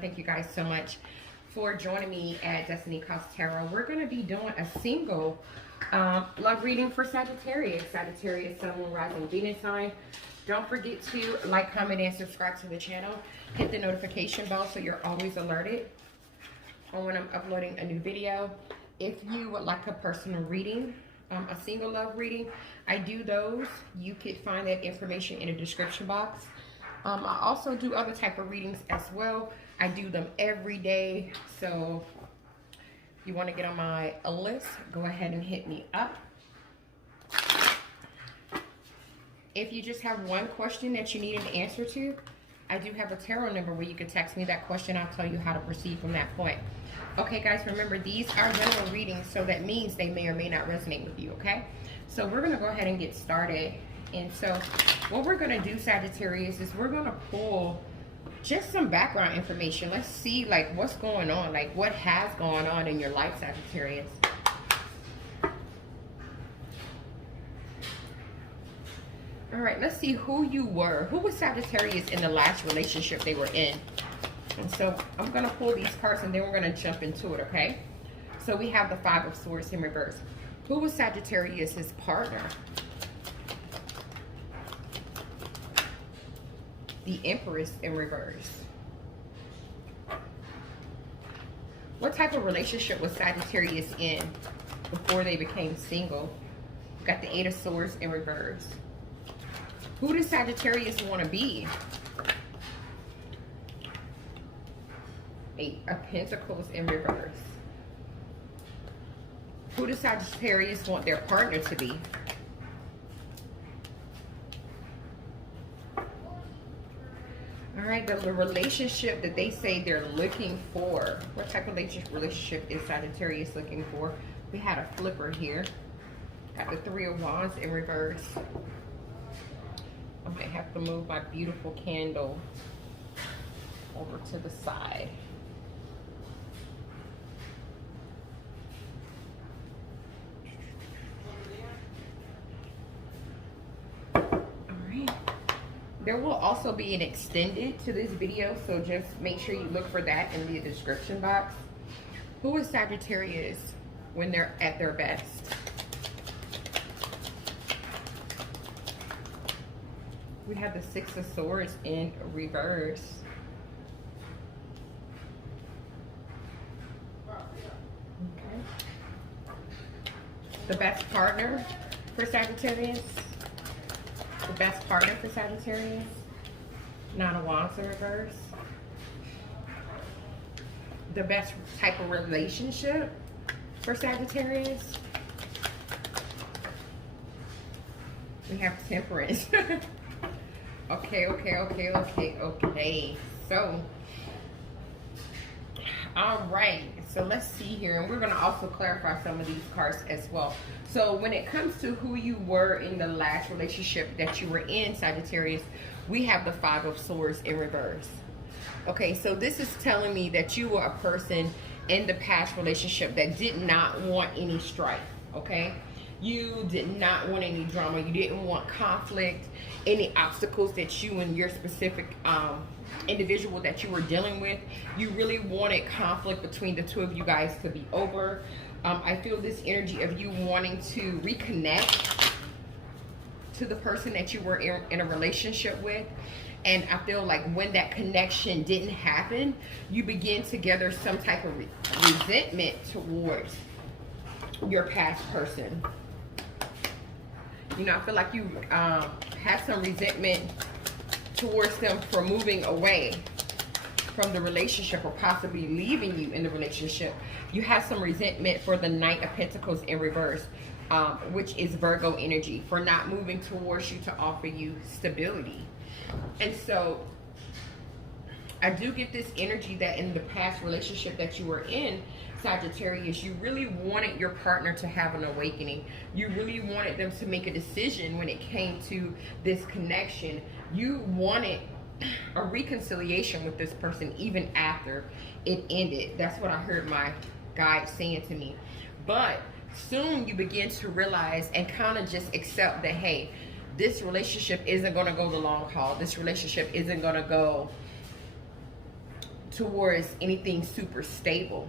Thank you guys so much for joining me at Destiny Calls Tarot. We're going to be doing a single love reading for Sagittarius. Sagittarius, Sun, Moon, Rising, Venus sign. Don't forget to like, comment, and subscribe to the channel. Hit the notification bell so you're always alerted on when I'm uploading a new video. If you would like a personal reading, a single love reading, I do those. You could find that information in the description box. I also do other type of readings as well. I do them every day. So if you want to get on my list, go ahead and hit me up. If you just have one question that you need an answer to, I do have a tarot number where you can text me that question. I'll tell you how to proceed from that point. Okay, guys, remember, these are general readings, so that means they may or may not resonate with you, okay? So we're going to go ahead and get started. And so what we're going to do, Sagittarius, is we're going to pull just some background information. Let's see, like, what's going on, like, what has gone on in your life, Sagittarius. All right, let's see who you were. Who was Sagittarius in the last relationship they were in? And so I'm going to pull these cards and then we're going to jump into it, okay? So we have the Five of Swords in reverse. Who was Sagittarius' partner? The Empress in reverse. What type of relationship was Sagittarius in before they became single? Got the Eight of Swords in reverse. Who does Sagittarius want to be? Eight of Pentacles in reverse. Who does Sagittarius want their partner to be? All right, the relationship that they say they're looking for. What type of relationship is Sagittarius looking for? We had a flipper here. Got the Three of Wands in reverse. I might have to move my beautiful candle over to the side. There will also be an extended to this video, so just make sure you look for that in the description box. Who is Sagittarius when they're at their best? We have the Six of Swords in reverse. Okay. The best partner for Sagittarius. The best partner for Sagittarius. Nine of Wands in reverse. The best type of relationship for Sagittarius. We have Temperance. Okay. So, all right. So let's see here. And we're going to also clarify some of these cards as well. So when it comes to who you were in the last relationship that you were in, Sagittarius, we have the Five of Swords in reverse. Okay, so this is telling me that you were a person in the past relationship that did not want any strife, okay? You did not want any drama. You didn't want conflict, any obstacles that you and your specific individual that you were dealing with. You really wanted conflict between the two of you guys to be over. I feel this energy of you wanting to reconnect to the person that you were in a relationship with. And I feel like when that connection didn't happen, you begin to gather some type of resentment towards your past person. You know, I feel like you had some resentment towards them for moving away from the relationship or possibly leaving you in the relationship. You have some resentment for the Knight of Pentacles in reverse, which is Virgo energy, for not moving towards you to offer you stability. And so I do get this energy that in the past relationship that you were in, Sagittarius, you really wanted your partner to have an awakening. You really wanted them to make a decision when it came to this connection. You wanted a reconciliation with this person even after it ended. That's what I heard my guide saying to me. But soon you begin to realize and kind of just accept that, hey, this relationship isn't going to go the long haul. This relationship isn't going to go towards anything super stable.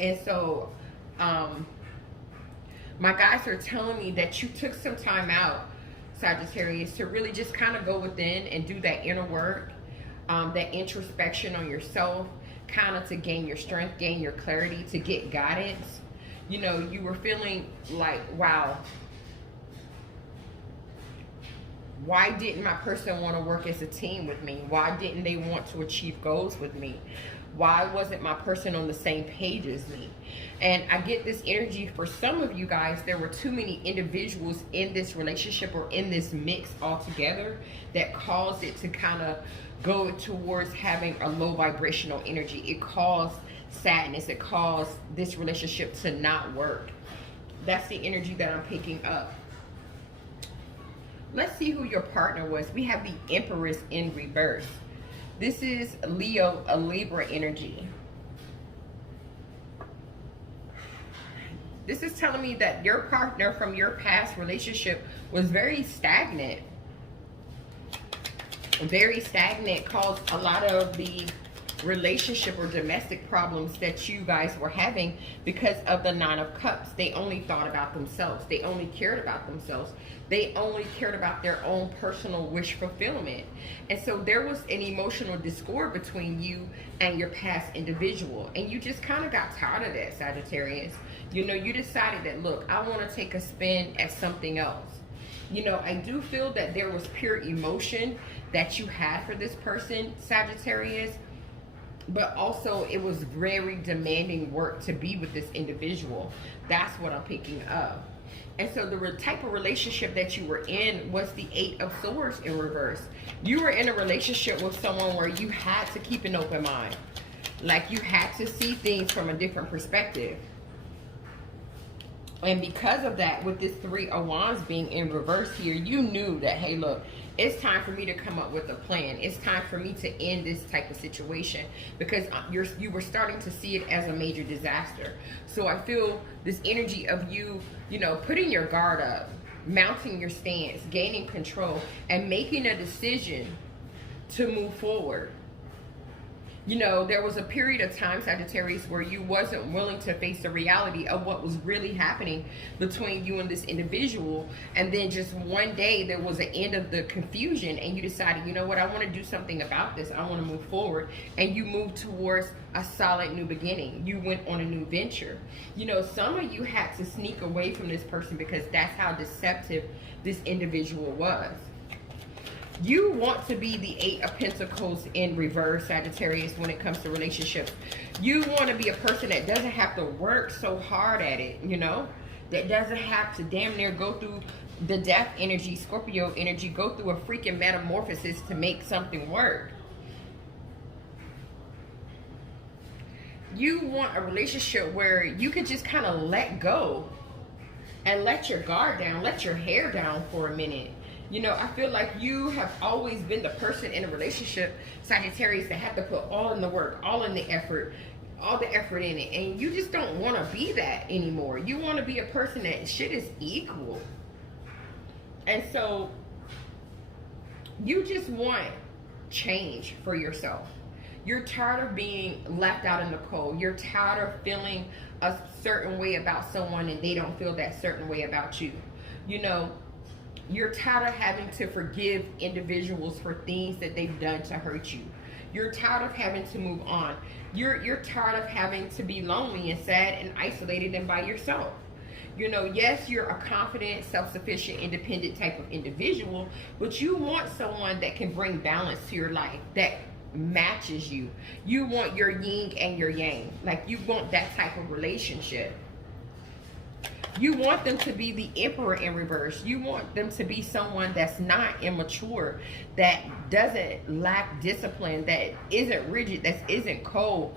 And so my guys are telling me that you took some time out, Sagittarius, to really just kind of go within and do that inner work, that introspection on yourself, kind of to gain your strength, gain your clarity, to get guidance. You know, you were feeling like, wow, why didn't my person want to work as a team with me? Why didn't they want to achieve goals with me? Why wasn't my person on the same page as me? And I get this energy for some of you guys. There were too many individuals in this relationship or in this mix altogether that caused it to kind of go towards having a low vibrational energy. It caused sadness. It caused this relationship to not work. That's the energy that I'm picking up. Let's see who your partner was. We have the Empress in reverse. This is Leo, a Libra energy. This is telling me that your partner from your past relationship was very stagnant. Very stagnant, caused a lot of the relationship or domestic problems that you guys were having because of the Nine of Cups. They only thought about themselves. They only cared about themselves. They only cared about their own personal wish fulfillment. And so there was an emotional discord between you and your past individual. And you just kind of got tired of that, Sagittarius. You know, you decided that, look, I want to take a spin at something else. You know, I do feel that there was pure emotion that you had for this person, Sagittarius. But also it was very demanding work to be with this individual. That's what I'm picking up. And so the type of relationship that you were in was the Eight of Swords in reverse. You were in a relationship with someone where you had to keep an open mind. Like you had to see things from a different perspective. And because of that, with this Three of Wands being in reverse here, you knew that, hey, look, it's time for me to come up with a plan. It's time for me to end this type of situation because you were starting to see it as a major disaster. So I feel this energy of you, you know, putting your guard up, mounting your stance, gaining control, and making a decision to move forward. You know, there was a period of time, Sagittarius, where you wasn't willing to face the reality of what was really happening between you and this individual. And then just one day there was an end of the confusion and you decided, you know what, I want to do something about this. I want to move forward. And you moved towards a solid new beginning. You went on a new venture. You know, some of you had to sneak away from this person because that's how deceptive this individual was. You want to be the Eight of Pentacles in reverse, Sagittarius, when it comes to relationships. You want to be a person that doesn't have to work so hard at it, you know? That doesn't have to damn near go through the death energy, Scorpio energy, go through a freaking metamorphosis to make something work. You want a relationship where you can just kind of let go and let your guard down, let your hair down for a minute. You know, I feel like you have always been the person in a relationship, Sagittarius, that had to put all in the work, all in the effort, all the effort in it. And you just don't want to be that anymore. You want to be a person that shit is equal. And so you just want change for yourself. You're tired of being left out in the cold. You're tired of feeling a certain way about someone and they don't feel that certain way about you. You know, you're tired of having to forgive individuals for things that they've done to hurt you. You're tired of having to move on. You're tired of having to be lonely and sad and isolated and by yourself. You know, yes, you're a confident, self-sufficient, independent type of individual, but you want someone that can bring balance to your life, that matches you. You want your yin and your yang. Like, you want that type of relationship. You want them to be the Emperor in reverse. You want them to be someone that's not immature, that doesn't lack discipline, that isn't rigid, that isn't cold.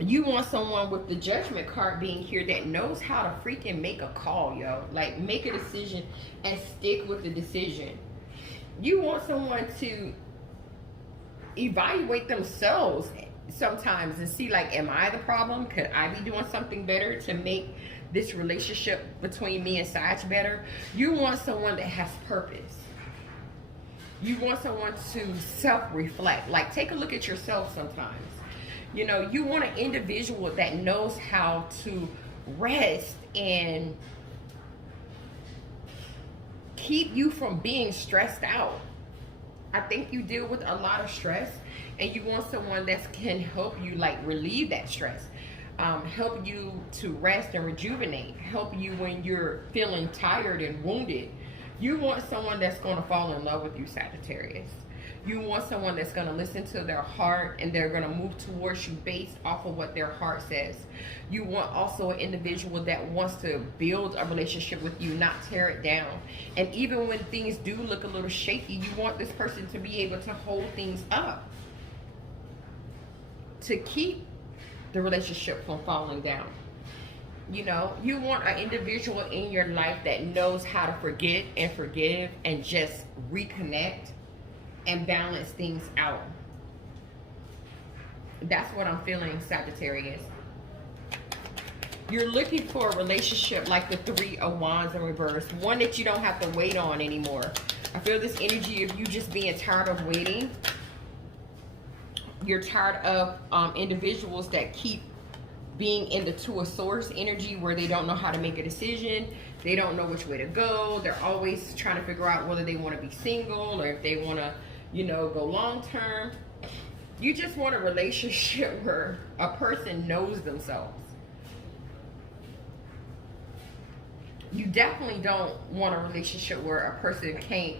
You want someone with the Judgment card being here that knows how to freaking make a call, yo. Like, make a decision and stick with the decision. You want someone to evaluate themselves sometimes and see, like, am I the problem? Could I be doing something better to make this relationship between me and Sag better? You want someone that has purpose. You want someone to self-reflect. Like, take a look at yourself sometimes. You know, you want an individual that knows how to rest and keep you from being stressed out. I think you deal with a lot of stress, and you want someone that can help you, like, relieve that stress. Help you to rest and rejuvenate. Help you when you're feeling tired and wounded. You want someone that's going to fall in love with you, Sagittarius. You want someone that's going to listen to their heart, and they're going to move towards you based off of what their heart says. You want also an individual that wants to build a relationship with you, not tear it down. And even when things do look a little shaky, you want this person to be able to hold things up, to keep the relationship from falling down. You know, you want an individual in your life that knows how to forget and forgive and just reconnect and balance things out. That's what I'm feeling, Sagittarius. You're looking for a relationship like the Three of Wands in reverse, one that you don't have to wait on anymore. I feel this energy of you just being tired of waiting. You're tired of individuals that keep being in the Two of Swords energy, where they don't know how to make a decision. They don't know which way to go. They're always trying to figure out whether they want to be single or if they want to, you know, go long term. You just want a relationship where a person knows themselves. You definitely don't want a relationship where a person can't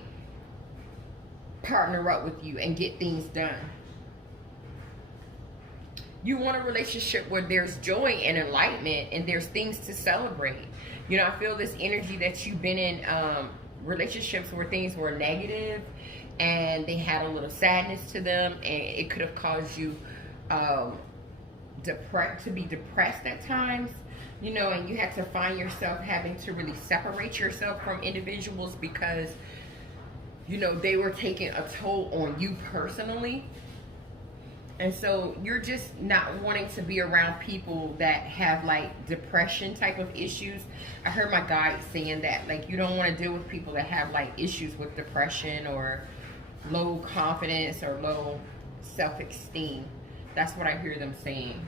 partner up with you and get things done. You want a relationship where there's joy and enlightenment and there's things to celebrate. You know, I feel this energy that you've been in relationships where things were negative and they had a little sadness to them, and it could have caused you to be depressed at times. You know, and you had to find yourself having to really separate yourself from individuals because, you know, they were taking a toll on you personally. And so you're just not wanting to be around people that have like depression type of issues. I heard my guide saying that, like, you don't want to deal with people that have like issues with depression or low confidence or low self-esteem. That's what I hear them saying.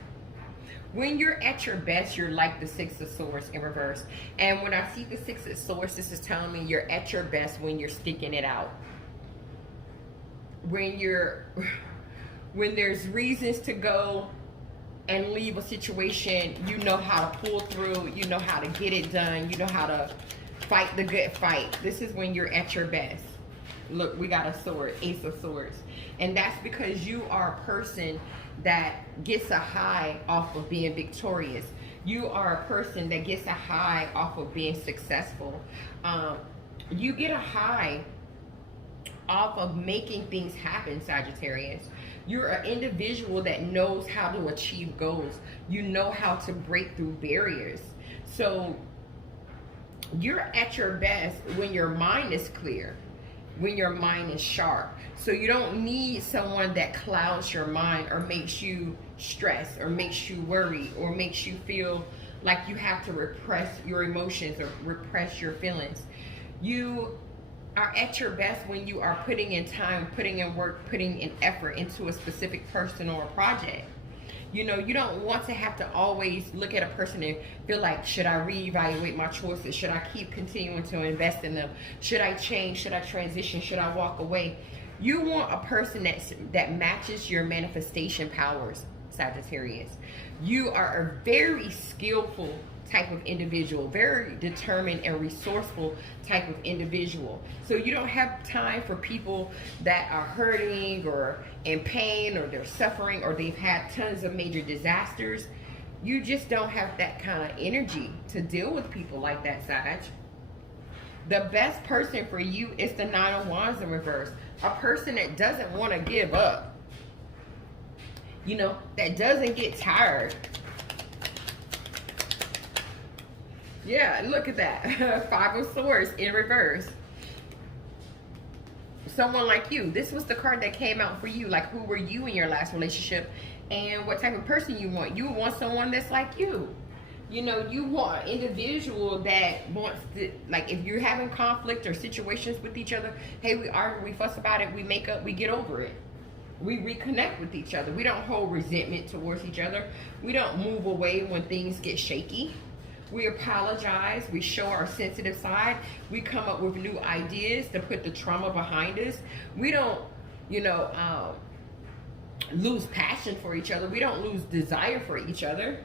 When you're at your best, you're like the Six of Swords in reverse. And when I see the Six of Swords, this is telling me you're at your best when you're sticking it out. When there's reasons to go and leave a situation, you know how to pull through, you know how to get it done, you know how to fight the good fight. This is when you're at your best. Look, we got a sword, Ace of Swords. And that's because you are a person that gets a high off of being victorious. You are a person that gets a high off of being successful. You get a high off of making things happen, Sagittarius. You're an individual that knows how to achieve goals. You know how to break through barriers. So you're at your best when your mind is clear, when your mind is sharp. So you don't need someone that clouds your mind or makes you stress or makes you worry or makes you feel like you have to repress your emotions or repress your feelings. You are at your best when you are putting in time, putting in work, putting in effort into a specific person or a project. You know, you don't want to have to always look at a person and feel like, should I reevaluate my choices? Should I keep continuing to invest in them? Should I change? Should I transition? Should I walk away? You want a person that matches your manifestation powers, Sagittarius. You are a very skillful type of individual, very determined and resourceful type of individual. So you don't have time for people that are hurting or in pain or they're suffering or they've had tons of major disasters. You just don't have that kind of energy to deal with people like that, Sag. The best person for you is the Nine of Wands in reverse. A person that doesn't want to give up. You know, that doesn't get tired. Yeah, look at that. Five of Swords in reverse. Someone like you. This was the card that came out for you. Like, who were you in your last relationship? And what type of person you want. You want someone that's like you. You know, you want an individual that wants to, like, if you're having conflict or situations with each other, hey, we argue, we fuss about it, we make up, we get over it. We reconnect with each other. We don't hold resentment towards each other. We don't move away when things get shaky. We apologize. We show our sensitive side. We come up with new ideas to put the trauma behind us. We don't, you know, lose passion for each other. We don't lose desire for each other.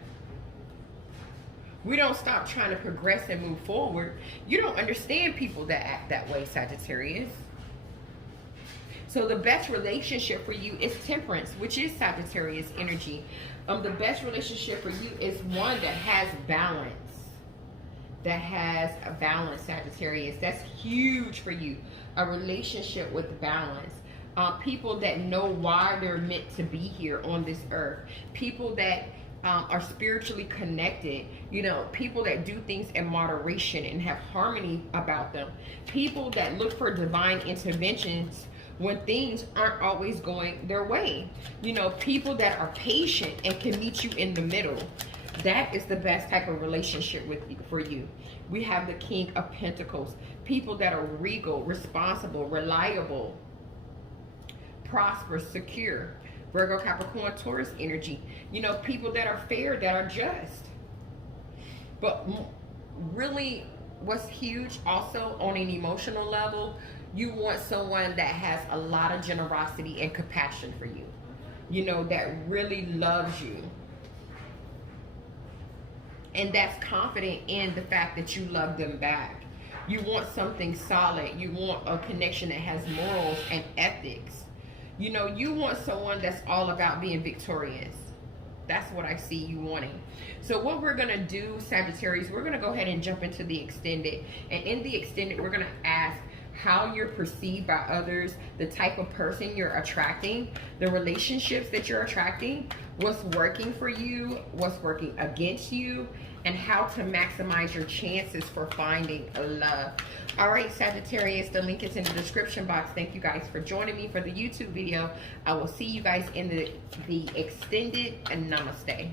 We don't stop trying to progress and move forward. You don't understand people that act that way, Sagittarius. So the best relationship for you is Temperance, which is Sagittarius energy. The best relationship for you is one that has balance. That has a balance, Sagittarius. That's huge for you. A relationship with balance. People that know why they're meant to be here on this earth. People that are spiritually connected. You know, people that do things in moderation and have harmony about them. People that look for divine interventions when things aren't always going their way. You know, people that are patient and can meet you in the middle. That is the best type of relationship for you. We have the King of Pentacles. People that are regal, responsible, reliable, prosperous, secure. Virgo, Capricorn, Taurus energy. You know, people that are fair, that are just. But really, what's huge also on an emotional level, you want someone that has a lot of generosity and compassion for you. You know, that really loves you. And that's confident in the fact that you love them back. You want something solid. You want a connection that has morals and ethics. You know, you want someone that's all about being victorious. That's what I see you wanting. So what we're going to do, Sagittarius, we're going to go ahead and jump into the extended. And in the extended, we're going to ask how you're perceived by others, the type of person you're attracting, the relationships that you're attracting, what's working for you, what's working against you, and how to maximize your chances for finding a love. All right, Sagittarius, the link is in the description box. Thank you guys for joining me for the YouTube video. I will see you guys in the extended, and namaste.